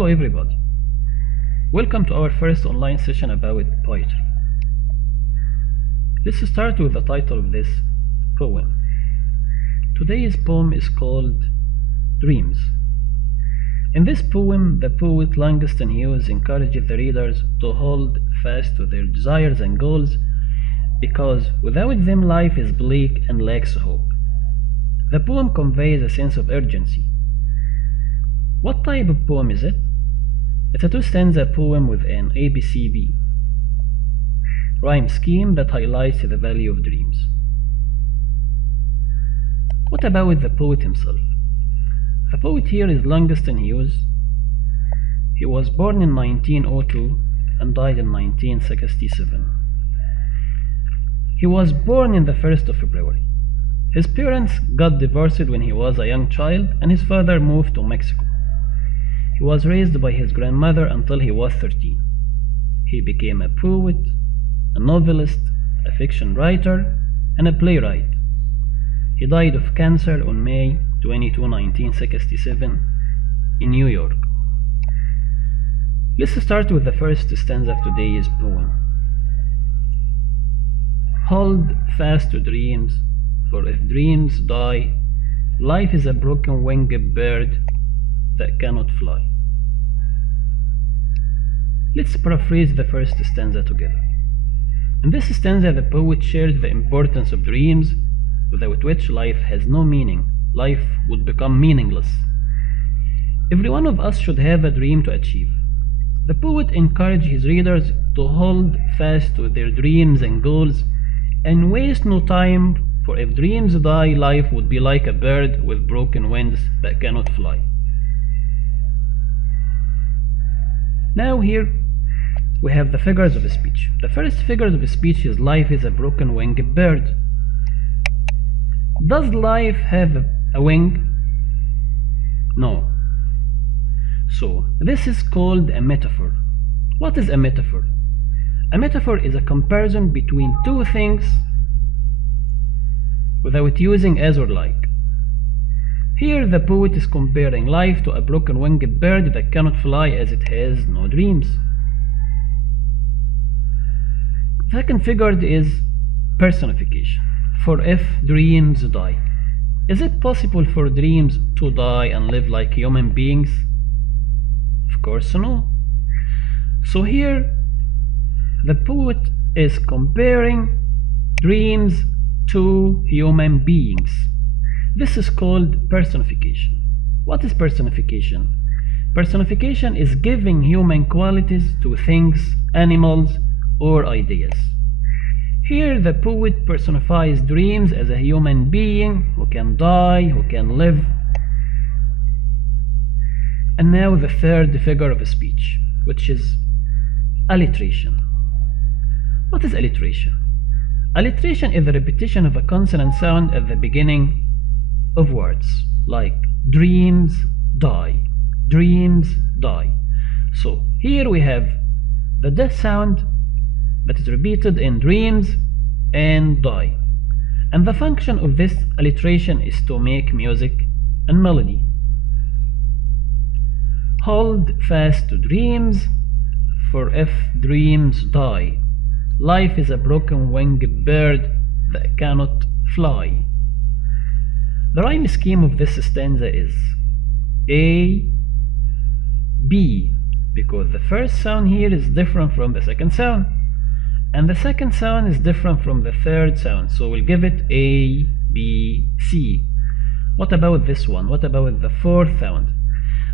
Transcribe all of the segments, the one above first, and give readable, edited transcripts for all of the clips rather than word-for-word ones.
Hello everybody. Welcome to our first online session about poetry. Let's start with the title of this poem. Today's poem is called Dreams. In this poem, the poet Langston Hughes encourages the readers to hold fast to their desires and goals because without them life is bleak and lacks hope. The poem conveys a sense of urgency. What type of poem is it? It's a two-stanza poem with an ABCB rhyme scheme that highlights the value of dreams. What about the poet himself? The poet here is Langston Hughes. He was born in 1902 and died in 1967. He was born in the 1st of February. His parents got divorced when he was a young child and his father moved to Mexico. He was raised by his grandmother until he was 13. He became a poet, a novelist, a fiction writer, and a playwright. He died of cancer on May 22, 1967 in New York. Let's start with the first stanza of today's poem. Hold fast to dreams, for if dreams die, life is a broken-winged bird that cannot fly. Let's paraphrase the first stanza together. In this stanza, the poet shares the importance of dreams, without which life has no meaning. Life would become meaningless. Every one of us should have a dream to achieve. The poet encourages his readers to hold fast to their dreams and goals and waste no time, for if dreams die, life would be like a bird with broken wings that cannot fly. Now here we have the figures of speech. The first figure of speech is life is a broken-winged bird. Does life have a wing? No. So this is called a metaphor. What is a metaphor? A metaphor is a comparison between two things without using as or like. Here the poet is comparing life to a broken-winged bird that cannot fly as it has no dreams. The second figure is personification. For if dreams die. Is it possible for dreams to die and live like human beings? Of course no. So here the poet is comparing dreams to human beings. This is called personification. What is personification? Personification is giving human qualities to things, animals, or ideas. Here the poet personifies dreams as a human being who can die, who can live. And now the third figure of speech, which is alliteration. What is alliteration? Alliteration is the repetition of a consonant sound at the beginning of words, like dreams die, dreams die. So here we have the death sound that is repeated in dreams and die. And the function of this alliteration is to make music and melody. Hold fast to dreams, for if dreams die, life is a broken-winged bird that cannot fly. The rhyme scheme of this stanza is A, B, because the first sound here is different from the second sound, and the second sound is different from the third sound, so we'll give it A, B, C. What about this one? What about the fourth sound?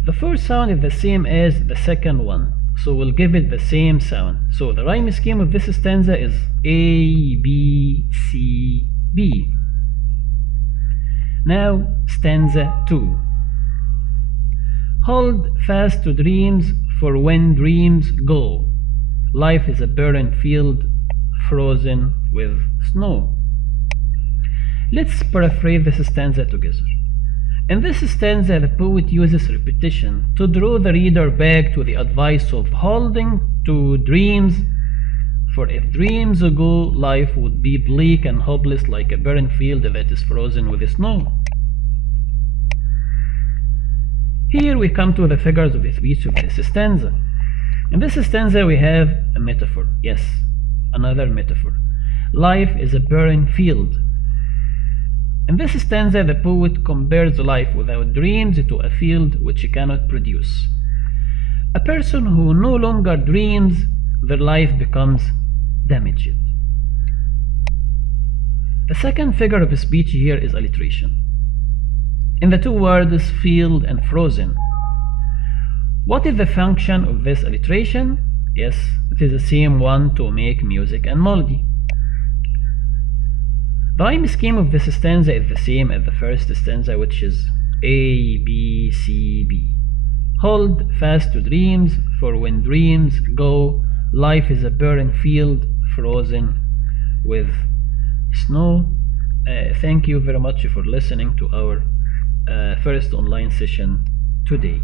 The fourth sound is the same as the second one, so we'll give it the same sound. So the rhyme scheme of this stanza is A, B, C, B. Now stanza 2. Hold fast to dreams, for when dreams go, life is a barren field frozen with snow. Let's paraphrase this stanza together. In this stanza, the poet uses repetition to draw the reader back to the advice of holding to dreams, for if dreams go, life would be bleak and hopeless like a barren field that is frozen with snow. Here we come to the figures of speech of this stanza. In this stanza we have a metaphor. Yes, another metaphor. Life is a barren field. In this stanza the poet compares life without dreams to a field which cannot produce. A person who no longer dreams, their life becomes damaged. The second figure of speech here is alliteration. In the two words field and frozen. What is the function of this alliteration? Yes, it is the same one to make music and melody. The rhyme scheme of this stanza is the same as the first stanza, which is A, B, C, B. Hold fast to dreams, for when dreams go, life is a barren field frozen with snow. Thank you very much for listening to our first online session today.